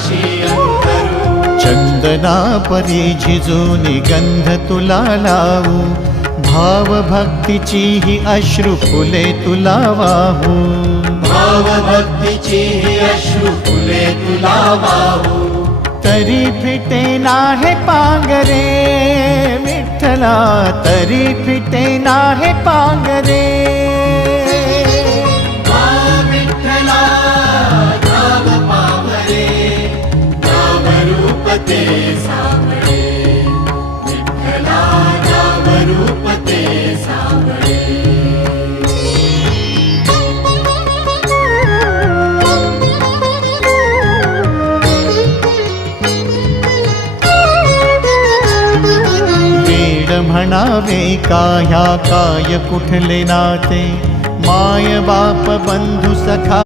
पाशी अंतरू। चंदना परी झिजूनी गंध तुला लावू, भाव भक्तीची ही अश्रु फुले तुला वाहू। भाव भक्तीची ही अश्रु फुले तुला वाहू। तरी फिटे नाहे पांगरे विठ्ठला, तरी फिटे नाहे पांगरे। विठ्ठला नाम पावरे, नाम रूप ते सावळे। विठ्ठला नाम रूप ते सावळे। म्हणावे का ह्या काय कुठले नाते, माय बाप बंधू सखा